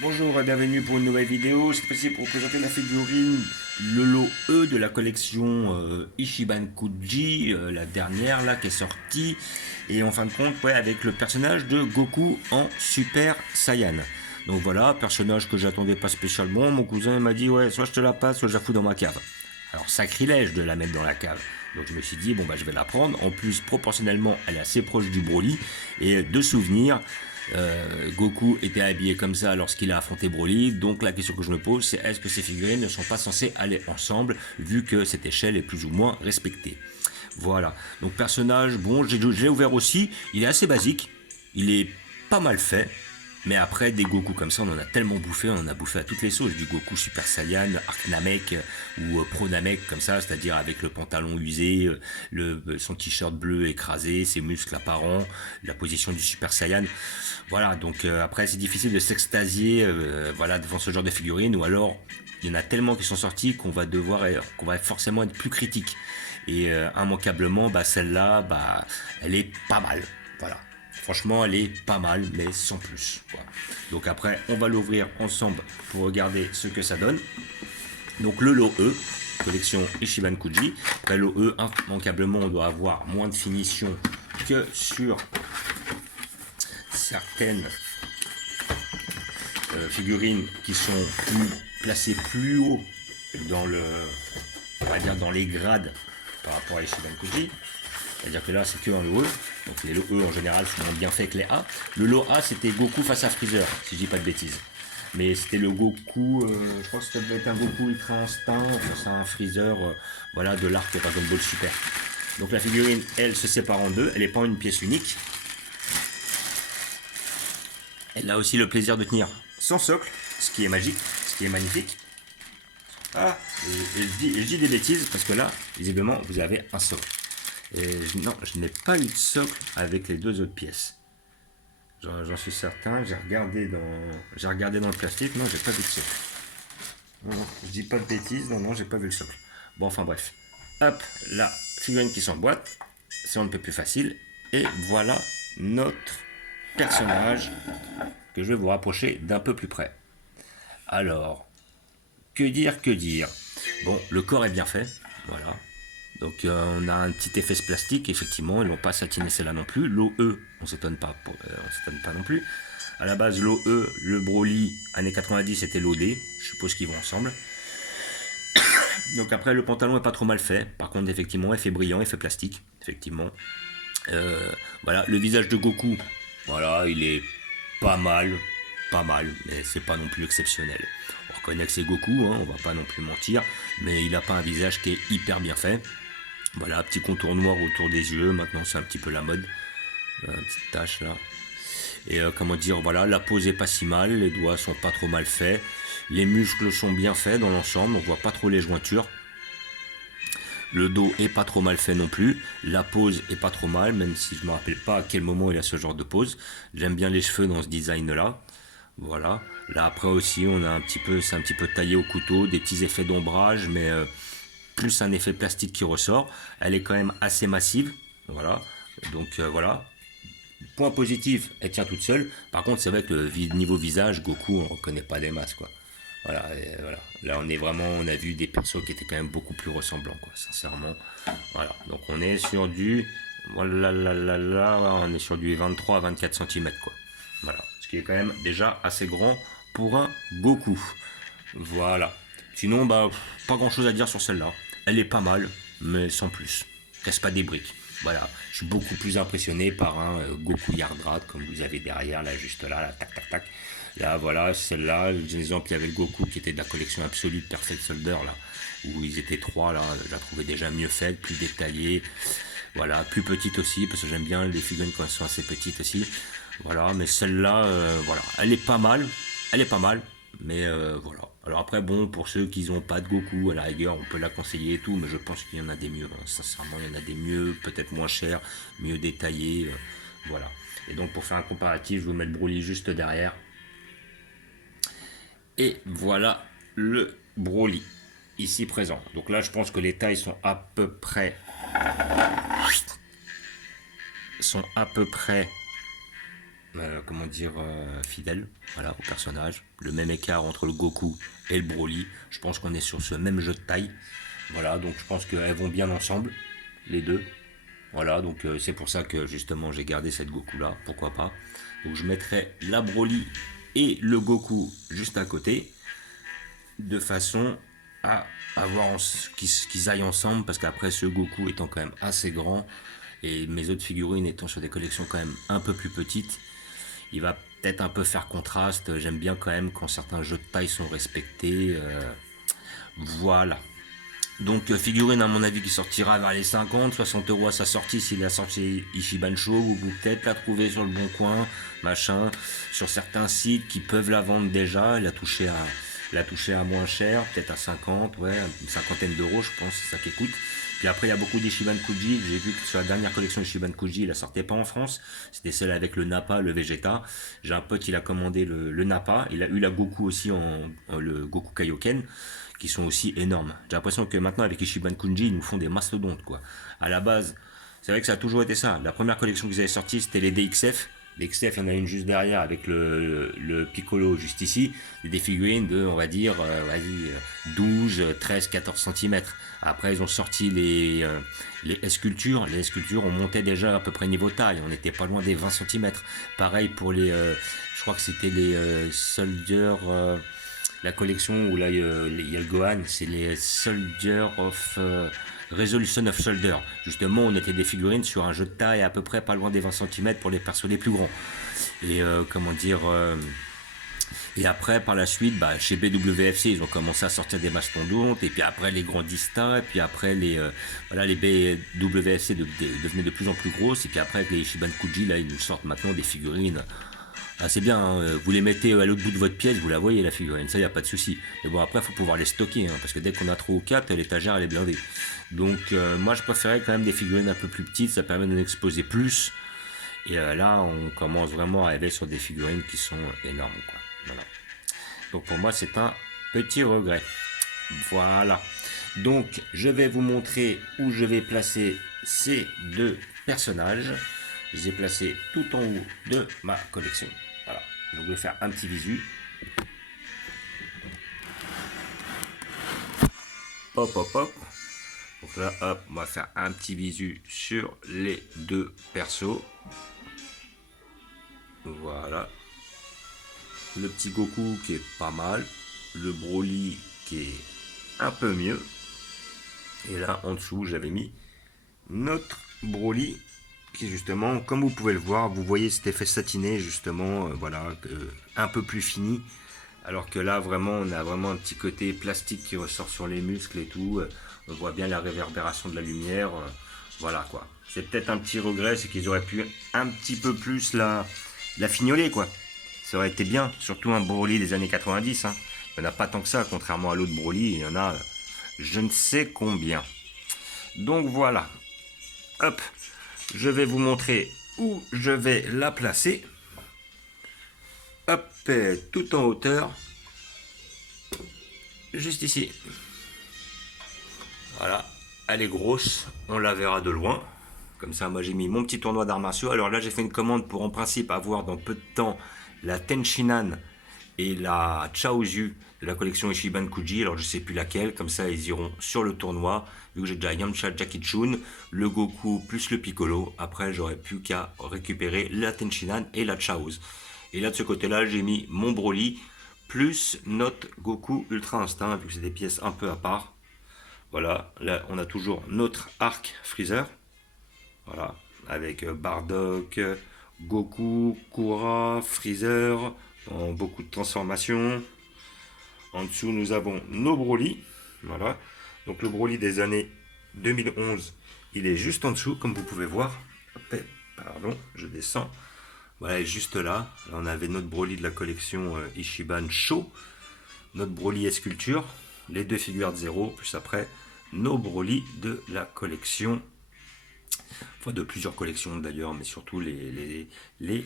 Bonjour et bienvenue pour une nouvelle vidéo. Cette fois-ci pour vous présenter la figurine le lot E de la collection Ichiban Kuji, la dernière là qui est sortie. Et en fin de compte, ouais, avec le personnage de Goku en Super Saiyan. Donc voilà, personnage que j'attendais pas spécialement. Mon cousin m'a dit ouais, soit je te la passe, soit je la fous dans ma cave. Alors sacrilège de la mettre dans la cave. Donc je me suis dit bon bah je vais la prendre. En plus proportionnellement elle est assez proche du Broly. Et de souvenirs, Goku était habillé comme ça lorsqu'il a affronté Broly. Donc la question que je me pose c'est est-ce que ces figurines ne sont pas censées aller ensemble vu que cette échelle est plus ou moins respectée. Voilà. Donc personnage, bon, j'ai ouvert aussi. Il est assez basique. Il est pas mal fait. Mais après, des Goku comme ça, on en a tellement bouffé, on en a bouffé à toutes les sauces. Du Goku Super Saiyan, Arc Namek ou Pro Namek comme ça, c'est-à-dire avec le pantalon usé, son t-shirt bleu écrasé, ses muscles apparents, la position du Super Saiyan. Voilà, donc après, c'est difficile de s'extasier voilà, devant ce genre de figurines, ou alors il y en a tellement qui sont sortis qu'on va forcément être plus critique. Et immanquablement, bah, celle-là, bah, elle est pas mal. Voilà. Franchement, elle est pas mal, mais sans plus. Voilà. Donc après, on va l'ouvrir ensemble pour regarder ce que ça donne. Donc le lot E, collection Ichiban Kuji. Après le E, immanquablement, on doit avoir moins de finition que sur certaines figurines qui sont placées plus haut dans le, on va dire dans les grades par rapport à Ichiban Kuji. C'est-à-dire que là, c'est que un lot E. Donc les lots E, en général, sont moins bien faits que les A. Le lot A, c'était Goku face à Freezer, si je dis pas de bêtises. Mais c'était le Goku, je crois que ça devait être un Goku Ultra Instinct face à un Freezer, voilà, de l'arc Dragon Ball Super. Donc la figurine, elle, se sépare en deux. Elle n'est pas une pièce unique. Elle a aussi le plaisir de tenir son socle, ce qui est magique, ce qui est magnifique. Ah, et je dis des bêtises, parce que là, visiblement, vous avez un socle. Non, je n'ai pas eu de socle avec les deux autres pièces. J'en suis certain. J'ai regardé dans le plastique. Non, j'ai pas vu de socle. Non, je dis pas de bêtises. Non, j'ai pas vu le socle. Bon, enfin bref. Hop, la figurine qui s'emboîte. C'est un peu plus facile. Et voilà notre personnage que je vais vous rapprocher d'un peu plus près. Alors, que dire. Bon, le corps est bien fait. Voilà. Donc on a un petit effet plastique, effectivement, ils n'ont pas satiné celle-là non plus. L'OE, on ne s'étonne pas non plus. À la base, l'OE, le Broly, années 90, c'était l'OD, je suppose qu'ils vont ensemble. Donc après, le pantalon est pas trop mal fait. Par contre, effectivement, effet brillant, effet plastique, effectivement. Voilà, le visage de Goku, voilà, il est pas mal, mais c'est pas non plus exceptionnel. On reconnaît que c'est Goku, hein, on va pas non plus mentir, mais il a pas un visage qui est hyper bien fait. Voilà, petit contour noir autour des yeux, maintenant c'est un petit peu la mode. Petite tache là. Et comment dire, voilà, la pose est pas si mal, les doigts sont pas trop mal faits, les muscles sont bien faits dans l'ensemble, on voit pas trop les jointures. Le dos est pas trop mal fait non plus, la pose est pas trop mal, même si je me rappelle pas à quel moment il a ce genre de pose. J'aime bien les cheveux dans ce design là. Voilà. Là après aussi on a c'est un petit peu taillé au couteau, des petits effets d'ombrage, mais plus un effet plastique qui ressort. Elle est quand même assez massive. Voilà. Donc voilà. Point positif, elle tient toute seule. Par contre, c'est vrai que niveau visage, Goku, on ne reconnaît pas des masses, quoi. Voilà, voilà. Là, on a vu des persos qui étaient quand même beaucoup plus ressemblants, quoi, sincèrement. Voilà. Donc, on est sur on est sur du 23 à 24 cm, quoi. Voilà. Ce qui est quand même déjà assez grand pour un Goku. Voilà. Sinon, bah, pas grand chose à dire sur celle-là. Elle est pas mal, mais sans plus. Reste pas des briques. Voilà, je suis beaucoup plus impressionné par un Goku Yardrat comme vous avez derrière, là, juste là, tac, tac, tac. Là, voilà, celle-là, l'exemple, il y avait le Goku qui était de la collection absolue de Perfect Soldier, là, où ils étaient trois, là, je la trouvais déjà mieux faite, plus détaillée. Voilà, plus petite aussi, parce que j'aime bien les figurines quand elles sont assez petites aussi. Voilà, mais celle-là, voilà, elle est pas mal, mais voilà. Alors après, bon, pour ceux qui n'ont pas de Goku, à la rigueur, on peut la conseiller et tout, mais je pense qu'il y en a des mieux. Hein. Sincèrement, il y en a des mieux, peut-être moins chers, mieux détaillés. Voilà. Et donc, pour faire un comparatif, je vais vous mettre Broly juste derrière. Et voilà le Broly, ici présent. Donc là, je pense que les tailles sont à peu près comment dire, fidèle, voilà, au personnage. Le même écart entre le Goku et le Broly. Je pense qu'on est sur ce même jeu de taille. Voilà, donc je pense qu'elles vont bien ensemble, les deux. Voilà, donc c'est pour ça que justement j'ai gardé cette Goku là, pourquoi pas. Donc je mettrai la Broly et le Goku juste à côté, de façon à avoir qu'ils aillent ensemble, parce qu'après ce Goku étant quand même assez grand, et mes autres figurines étant sur des collections quand même un peu plus petites, il va peut-être un peu faire contraste. J'aime bien quand même quand certains jeux de taille sont respectés. Voilà. Donc figurine à mon avis qui sortira vers les 50, 60 euros à sa sortie s'il a sorti Ichiban Show, ou vous peut-être la trouver sur le bon coin, machin, sur certains sites qui peuvent la vendre déjà. Elle a touché à moins cher, peut-être à 50, ouais, une cinquantaine d'euros je pense, c'est ça qui coûte. Puis après il y a beaucoup d'Ishiban Kuji, j'ai vu que sur la dernière collection Ishiban Kuji, il la sortait pas en France, c'était celle avec le Nappa, le Vegeta. J'ai un pote, il a commandé le Nappa, il a eu la Goku aussi le Goku Kaioken, qui sont aussi énormes. J'ai l'impression que maintenant avec Ishiban Kunji, ils nous font des mastodontes quoi. À la base, c'est vrai que ça a toujours été ça. La première collection qu'ils avaient sortie, c'était les DXF. Les XF, il y en a une juste derrière avec le Piccolo juste ici. Des figurines de, on va dire, 12, 13, 14 cm. Après, ils ont sorti les S-Cultures. Les S-Cultures, on montait déjà à peu près niveau taille. On n'était pas loin des 20 cm. Pareil pour je crois que c'était les Soldiers, la collection où là il y a le Gohan, c'est les Soldier of Resolution of Soldier. Justement, on était des figurines sur un jeu de taille à peu près pas loin des 20 cm pour les persos les plus grands. Et comment dire. Et après, par la suite, chez BWFC, ils ont commencé à sortir des mastodontes, et puis après les grandistas, et puis après voilà, les BWFC devenaient de plus en plus grosses, et puis après avec les Ishiban Kuji, là, ils nous sortent maintenant des figurines. Ah, c'est bien, hein, vous les mettez à l'autre bout de votre pièce, vous la voyez la figurine, ça y a pas de souci. Mais bon, après, il faut pouvoir les stocker, hein, parce que dès qu'on a 3 ou 4, l'étagère elle est blindée. Donc, moi je préférais quand même des figurines un peu plus petites, ça permet d'en exposer plus. Et là, on commence vraiment à aller sur des figurines qui sont énormes, quoi. Voilà. Donc, pour moi, c'est un petit regret. Voilà. Donc, je vais vous montrer où je vais placer ces deux personnages. Je les ai placés tout en haut de ma collection. Voilà. Donc, je vais faire un petit visu. Hop, hop, hop. Donc là, hop, on va faire un petit visu sur les deux persos. Voilà. Le petit Goku qui est pas mal. Le Broly qui est un peu mieux. Et là, en dessous, j'avais mis notre Broly qui, justement, comme vous pouvez le voir, vous voyez cet effet satiné, justement, voilà, un peu plus fini. Alors que là, vraiment, on a vraiment un petit côté plastique qui ressort sur les muscles et tout. On voit bien la réverbération de la lumière. Voilà, quoi. C'est peut-être un petit regret, c'est qu'ils auraient pu un petit peu plus la fignoler, quoi. Ça aurait été bien, surtout un Broly des années 90. Hein. Il n'y en a pas tant que ça, contrairement à l'autre Broly. Il y en a je ne sais combien. Donc voilà. Hop, je vais vous montrer où je vais la placer. Hop, tout en hauteur. Juste ici. Voilà, elle est grosse, on la verra de loin. Comme ça, moi j'ai mis mon petit tournoi d'arts martiaux. Alors là, j'ai fait une commande pour en principe avoir dans peu de temps la Tenshinhan et la Chaozu de la collection Ishiban Kuji. Alors je sais plus laquelle, comme ça ils iront sur le tournoi. Vu que j'ai déjà Yamcha, Jackie Chun, le Goku plus le Piccolo. Après, j'aurais plus qu'à récupérer la Tenshinhan et la Chaozu. Et là, de ce côté-là, j'ai mis mon Broly plus notre Goku Ultra Instinct, vu que c'est des pièces un peu à part. Voilà, là on a toujours notre arc Freezer. Voilà, avec Bardock, Goku, Kura, Freezer, en beaucoup de transformations. En dessous, nous avons nos Broly. Voilà, donc le Broly des années 2011, il est juste en dessous, comme vous pouvez voir. Pardon, je descends. Voilà, juste là. Là, on avait notre Broly de la collection Ishiban Show, notre Broly S-Culture, les deux figures de 0, plus après nos Broly de la collection, enfin de plusieurs collections d'ailleurs, mais surtout les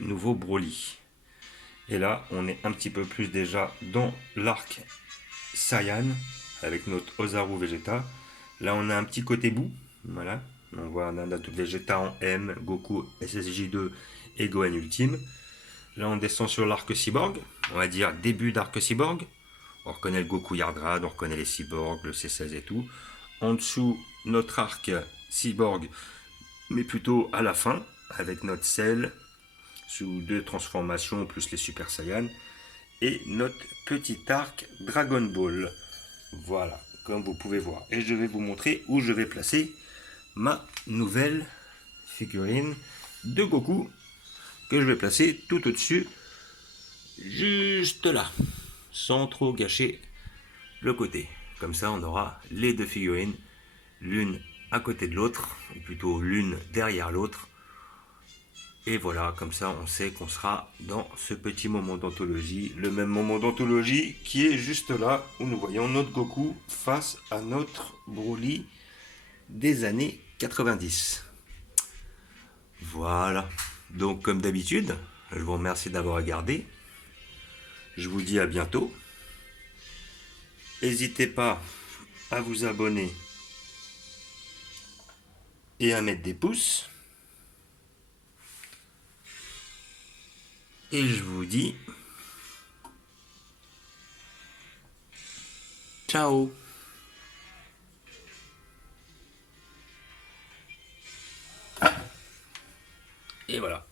nouveaux Broly. Et là, on est un petit peu plus déjà dans l'arc Saiyan, avec notre Ozaru Vegeta. Là, on a un petit côté bout, voilà. On voit, on a notre Vegeta en M, Goku SSJ2 et Gohan Ultime. Là, on descend sur l'arc cyborg. On va dire début d'arc cyborg. On reconnaît le Goku Yardrad, on reconnaît les cyborgs, le C16 et tout. En dessous, notre arc cyborg, mais plutôt à la fin, avec notre Cell, sous 2 transformations, plus les Super Saiyan. Et notre petit arc Dragon Ball. Voilà, comme vous pouvez voir. Et je vais vous montrer où je vais placer ma nouvelle figurine de Goku, que je vais placer tout au-dessus, juste là, sans trop gâcher le côté. Comme ça, on aura les 2 figurines, l'une à côté de l'autre, ou plutôt l'une derrière l'autre. Et voilà, comme ça, on sait qu'on sera dans ce petit moment d'anthologie, le même moment d'anthologie qui est juste là, où nous voyons notre Goku face à notre Broly des années 90. Voilà. Donc, comme d'habitude, je vous remercie d'avoir regardé. Je vous dis à bientôt. N'hésitez pas à vous abonner et à mettre des pouces. Et je vous dis ciao. Et voilà.